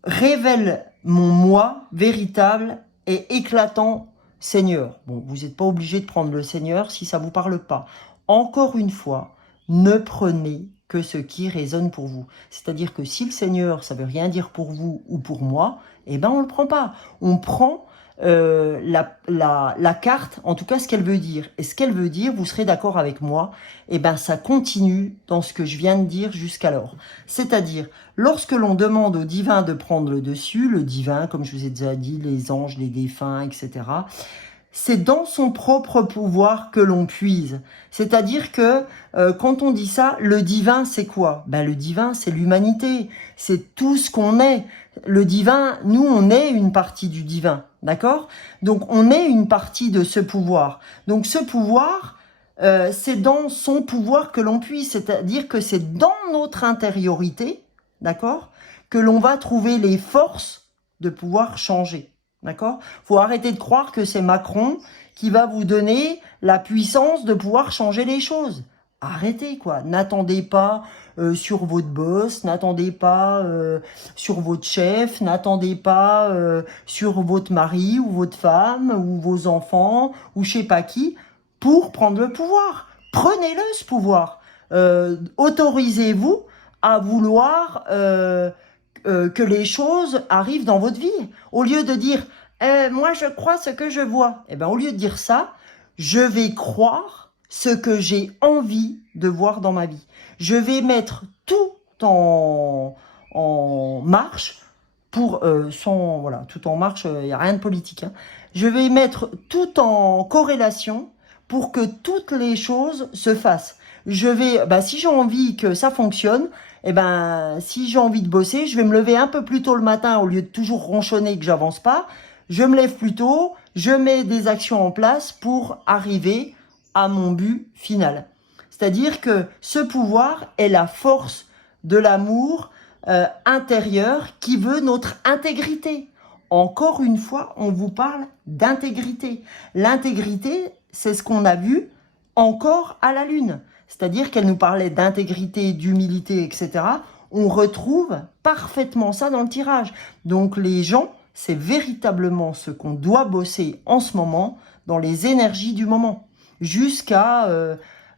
Révèle mon moi véritable et éclatant Seigneur. Bon, vous n'êtes pas obligé de prendre le Seigneur si ça ne vous parle pas. Encore une fois, ne prenez que ce qui résonne pour vous. C'est-à-dire que si le Seigneur, ça ne veut rien dire pour vous ou pour moi, eh ben on ne le prend pas. On prend la carte, en tout cas ce qu'elle veut dire. Et ce qu'elle veut dire, vous serez d'accord avec moi, eh ben ça continue dans ce que je viens de dire jusqu'alors. C'est-à-dire, lorsque l'on demande au divin de prendre le dessus, le divin, comme je vous ai déjà dit, les anges, les défunts, etc., c'est dans son propre pouvoir que l'on puise. C'est-à-dire que quand on dit ça, le divin, c'est quoi? Ben, le divin, c'est l'humanité. C'est tout ce qu'on est. Le divin, nous, on est une partie du divin. D'accord? Donc, on est une partie de ce pouvoir. Donc, ce pouvoir, c'est dans son pouvoir que l'on puise. C'est-à-dire que c'est dans notre intériorité, d'accord, que l'on va trouver les forces de pouvoir changer. D'accord? Faut arrêter de croire que c'est Macron qui va vous donner la puissance de pouvoir changer les choses. Arrêtez, quoi. N'attendez pas sur votre boss, n'attendez pas sur votre chef, n'attendez pas sur votre mari ou votre femme ou vos enfants ou je sais pas qui pour prendre le pouvoir. Prenez-le, ce pouvoir. Autorisez-vous à vouloir... que les choses arrivent dans votre vie. Au lieu de dire moi je crois ce que je vois, eh ben, au lieu de dire ça, je vais croire ce que j'ai envie de voir dans ma vie. Je vais mettre tout en marche pour tout en marche, il n'y a rien de politique. Hein. Je vais mettre tout en corrélation pour que toutes les choses se fassent. Je vais, si j'ai envie que ça fonctionne, eh ben, si j'ai envie de bosser, je vais me lever un peu plus tôt le matin au lieu de toujours ronchonner que j'avance pas. Je me lève plus tôt, je mets des actions en place pour arriver à mon but final. C'est-à-dire que ce pouvoir est la force de l'amour intérieur qui veut notre intégrité. Encore une fois, on vous parle d'intégrité. L'intégrité, c'est ce qu'on a vu encore à la Lune. C'est-à-dire qu'elle nous parlait d'intégrité, d'humilité, etc. On retrouve parfaitement ça dans le tirage. Donc les gens, c'est véritablement ce qu'on doit bosser en ce moment, dans les énergies du moment, jusqu'à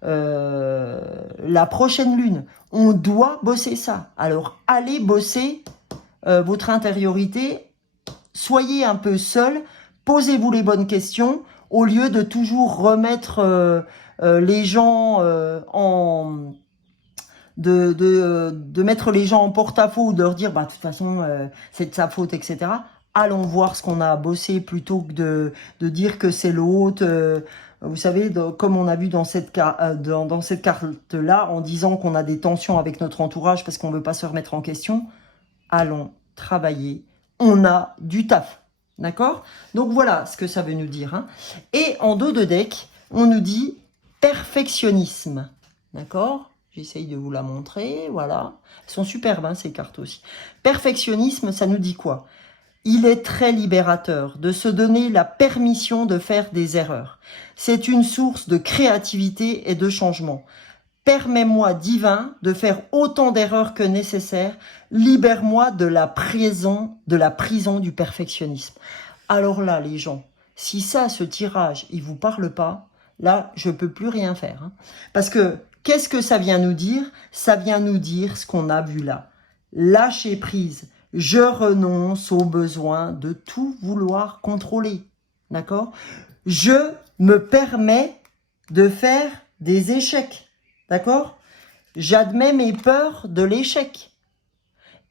la prochaine lune. On doit bosser ça. Alors allez bosser votre intériorité, soyez un peu seul, posez-vous les bonnes questions, au lieu de toujours remettre... les gens de mettre les gens en porte-à-faux ou de leur dire de toute façon c'est de sa faute, etc. Allons voir ce qu'on a bossé plutôt que de dire que c'est l'autre. Vous savez, comme on a vu dans cette carte-là, en disant qu'on a des tensions avec notre entourage parce qu'on ne veut pas se remettre en question, allons travailler. On a du taf. D'accord? Donc voilà ce que ça veut nous dire. Hein. Et en dos de deck, on nous dit perfectionnisme. D'accord? J'essaye de vous la montrer, voilà. Elles sont superbes, hein, ces cartes aussi. Perfectionnisme, ça nous dit quoi? Il est très libérateur de se donner la permission de faire des erreurs. C'est une source de créativité et de changement. Permets-moi, divin, de faire autant d'erreurs que nécessaire. Libère-moi de la prison du perfectionnisme. Alors là, les gens, si ça, ce tirage, il vous parle pas, là, je peux plus rien faire. Hein. Parce que, qu'est-ce que ça vient nous dire? Ça vient nous dire ce qu'on a vu là. Lâcher prise. Je renonce au besoin de tout vouloir contrôler. D'accord? Je me permets de faire des échecs. D'accord? J'admets mes peurs de l'échec.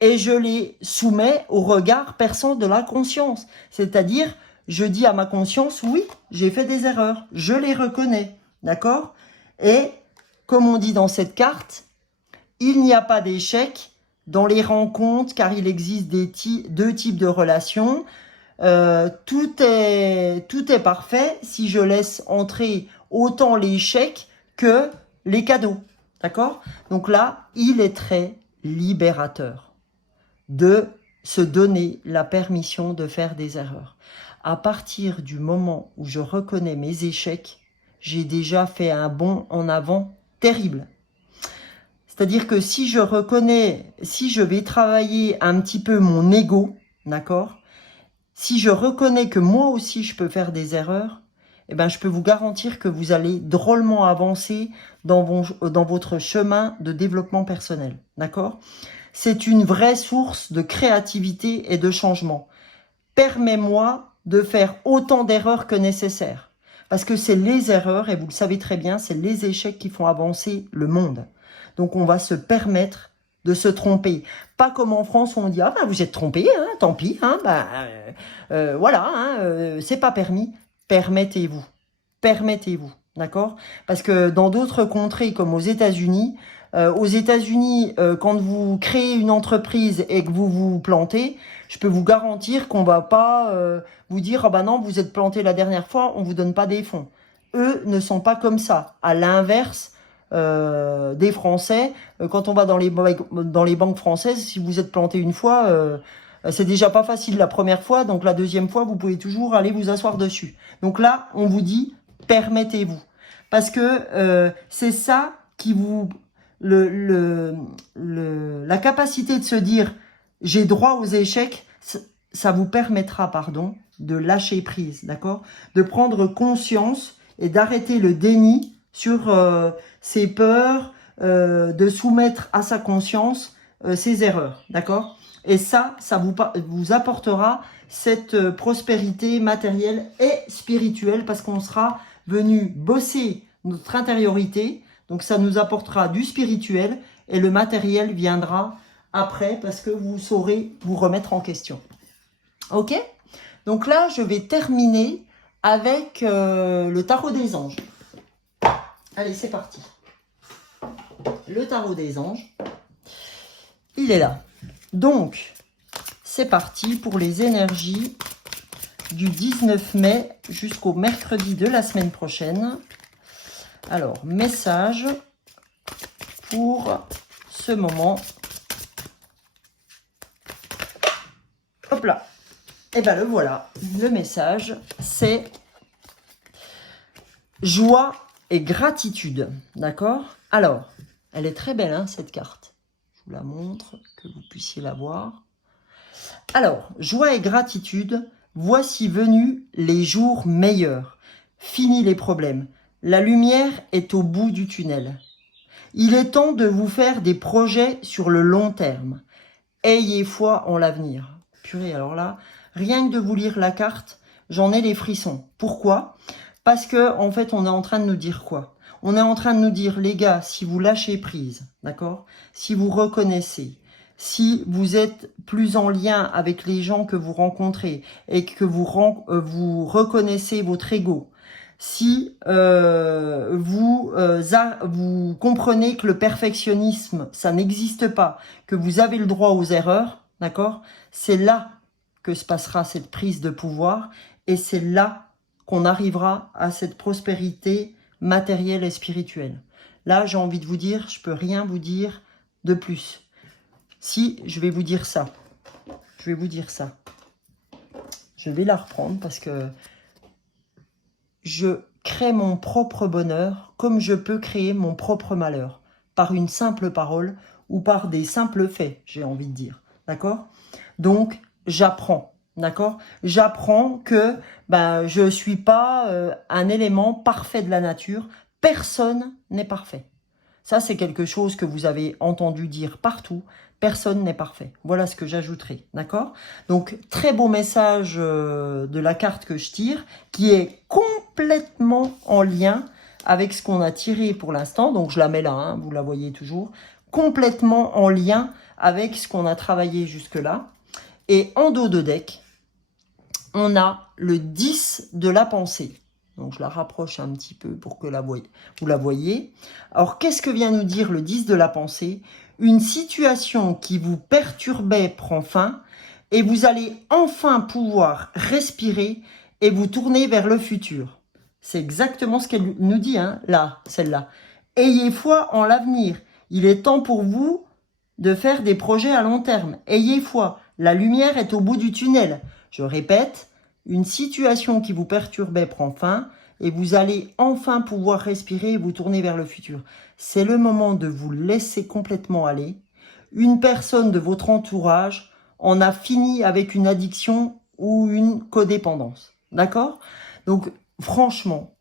Et je les soumets au regard perçant de la conscience. C'est-à-dire, je dis à ma conscience, oui, j'ai fait des erreurs. Je les reconnais. D'accord? Et, comme on dit dans cette carte, il n'y a pas d'échec dans les rencontres, car il existe deux types de relations. Tout est parfait si je laisse entrer autant l'échec que les cadeaux. D'accord? Donc là, il est très libérateur de se donner la permission de faire des erreurs. À partir du moment où je reconnais mes échecs, j'ai déjà fait un bond en avant terrible. C'est-à-dire que si je reconnais, si je vais travailler un petit peu mon ego, d'accord? Si je reconnais que moi aussi je peux faire des erreurs, eh ben, je peux vous garantir que vous allez drôlement avancer dans votre chemin de développement personnel. D'accord? C'est une vraie source de créativité et de changement. Permets-moi de faire autant d'erreurs que nécessaire. Parce que c'est les erreurs, et vous le savez très bien, c'est les échecs qui font avancer le monde. Donc on va se permettre de se tromper. Pas comme en France où on dit « Ah ben vous êtes trompé, hein, tant pis, hein, voilà, hein, c'est pas permis ». Permettez-vous, permettez-vous, d'accord? Parce que dans d'autres contrées comme aux États-Unis, quand vous créez une entreprise et que vous vous plantez, je peux vous garantir qu'on va pas vous dire « Ah ben non, vous êtes planté la dernière fois, on vous donne pas des fonds ». Eux ne sont pas comme ça. À l'inverse des Français, quand on va dans les banques françaises, si vous êtes planté une fois, c'est déjà pas facile la première fois, donc la deuxième fois, vous pouvez toujours aller vous asseoir dessus. Donc là, on vous dit, permettez-vous. Parce que c'est ça qui vous... la capacité de se dire, j'ai droit aux échecs, ça vous permettra, de lâcher prise, d'accord? De prendre conscience et d'arrêter le déni sur ses peurs, de soumettre à sa conscience ses erreurs, d'accord? Et ça vous apportera cette prospérité matérielle et spirituelle parce qu'on sera venu bosser notre intériorité. Donc ça nous apportera du spirituel et le matériel viendra après parce que vous saurez vous remettre en question. Ok? Donc là, je vais terminer avec le tarot des anges. Allez, c'est parti. Le tarot des anges, il est là. Donc, c'est parti pour les énergies du 19 mai jusqu'au mercredi de la semaine prochaine. Alors, message pour ce moment. Hop là. Et bien le voilà. Le message, c'est joie et gratitude. D'accord? Alors, elle est très belle, hein, cette carte. Je vous la montre, que vous puissiez la voir. Alors, joie et gratitude, voici venus les jours meilleurs. Fini les problèmes. La lumière est au bout du tunnel. Il est temps de vous faire des projets sur le long terme. Ayez foi en l'avenir. Purée, alors là, rien que de vous lire la carte, j'en ai les frissons. Pourquoi? Parce que, en fait, on est en train de nous dire quoi? On est en train de nous dire, les gars, si vous lâchez prise, d'accord? Si vous reconnaissez, si vous êtes plus en lien avec les gens que vous rencontrez et que vous reconnaissez votre ego, si vous comprenez que le perfectionnisme, ça n'existe pas, que vous avez le droit aux erreurs, d'accord? C'est là que se passera cette prise de pouvoir et c'est là qu'on arrivera à cette prospérité matériel et spirituel. Là, j'ai envie de vous dire, je peux rien vous dire de plus. Si, je vais vous dire ça. Je vais vous dire ça. Je vais la reprendre parce que je crée mon propre bonheur comme je peux créer mon propre malheur. Par une simple parole ou par des simples faits, j'ai envie de dire. D'accord? Donc, j'apprends. D'accord? J'apprends que je ne suis pas un élément parfait de la nature. Personne n'est parfait. Ça, c'est quelque chose que vous avez entendu dire partout. Personne n'est parfait. Voilà ce que j'ajouterai. D'accord? Donc, très beau message de la carte que je tire, qui est complètement en lien avec ce qu'on a tiré pour l'instant. Donc, je la mets là, hein, vous la voyez toujours. Complètement en lien avec ce qu'on a travaillé jusque-là. Et en dos de deck, on a le 10 de la pensée. Donc, je la rapproche un petit peu pour que vous la voyez. Alors, qu'est-ce que vient nous dire le 10 de la pensée? Une situation qui vous perturbait prend fin et vous allez enfin pouvoir respirer et vous tourner vers le futur. C'est exactement ce qu'elle nous dit, hein, là, celle-là. Ayez foi en l'avenir. Il est temps pour vous de faire des projets à long terme. Ayez foi. La lumière est au bout du tunnel. Je répète, une situation qui vous perturbait prend fin et vous allez enfin pouvoir respirer et vous tourner vers le futur. C'est le moment de vous laisser complètement aller. Une personne de votre entourage en a fini avec une addiction ou une codépendance. D'accord? Donc, franchement,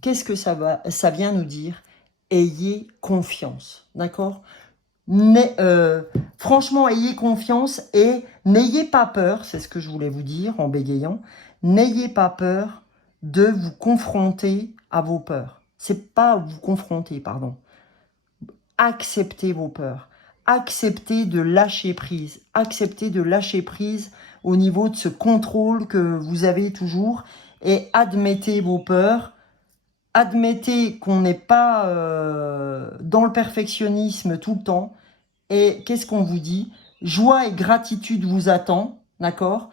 qu'est-ce que ça vient nous dire? Ayez confiance. D'accord? Franchement, ayez confiance et n'ayez pas peur, c'est ce que je voulais vous dire en bégayant, n'ayez pas peur de vous confronter à vos peurs. C'est pas vous confronter, pardon. Acceptez vos peurs. Acceptez de lâcher prise. Acceptez de lâcher prise au niveau de ce contrôle que vous avez toujours et admettez vos peurs. Admettez qu'on n'est pas dans le perfectionnisme tout le temps. Et qu'est-ce qu'on vous dit? Joie et gratitude vous attend, d'accord?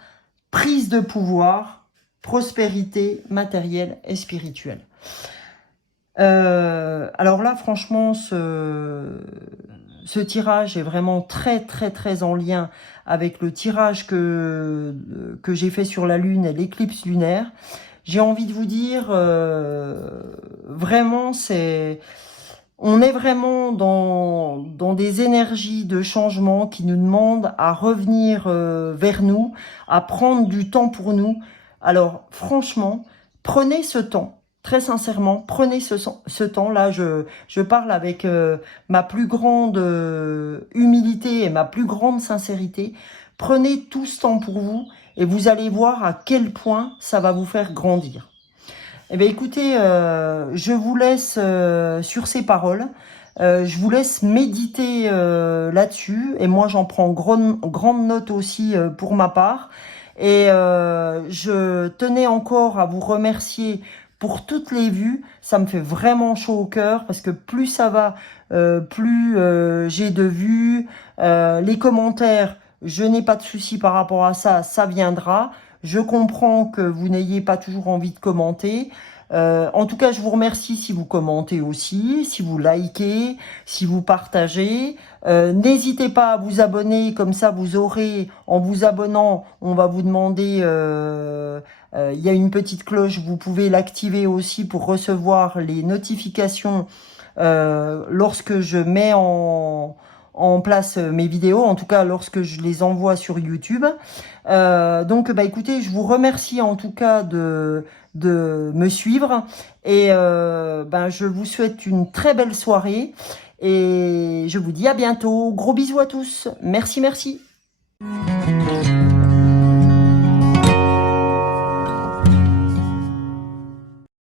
Prise de pouvoir, prospérité matérielle et spirituelle. Alors là, franchement, ce tirage est vraiment très en lien avec le tirage que j'ai fait sur la Lune et l'éclipse lunaire. J'ai envie de vous dire, vraiment, on est vraiment dans des énergies de changement qui nous demandent à revenir vers nous, à prendre du temps pour nous. Alors, franchement, prenez ce temps. Très sincèrement, prenez ce temps. Là, je parle avec ma plus grande humilité et ma plus grande sincérité. Prenez tout ce temps pour vous et vous allez voir à quel point ça va vous faire grandir. Eh bien, écoutez, je vous laisse sur ces paroles. Je vous laisse méditer là-dessus. Et moi, j'en prends grande note aussi pour ma part. Et je tenais encore à vous remercier pour toutes les vues. Ça me fait vraiment chaud au cœur parce que plus ça va, plus j'ai de vues. Les commentaires, je n'ai pas de souci par rapport à ça, ça viendra. Je comprends que vous n'ayez pas toujours envie de commenter. En tout cas, je vous remercie si vous commentez aussi, si vous likez, si vous partagez. N'hésitez pas à vous abonner, comme ça vous aurez, en vous abonnant, on va vous demander, il y a une petite cloche, vous pouvez l'activer aussi pour recevoir les notifications lorsque je mets en place mes vidéos, en tout cas lorsque je les envoie sur YouTube. Donc écoutez, je vous remercie en tout cas de me suivre et je vous souhaite une très belle soirée et je vous dis à bientôt. Gros bisous à tous. Merci.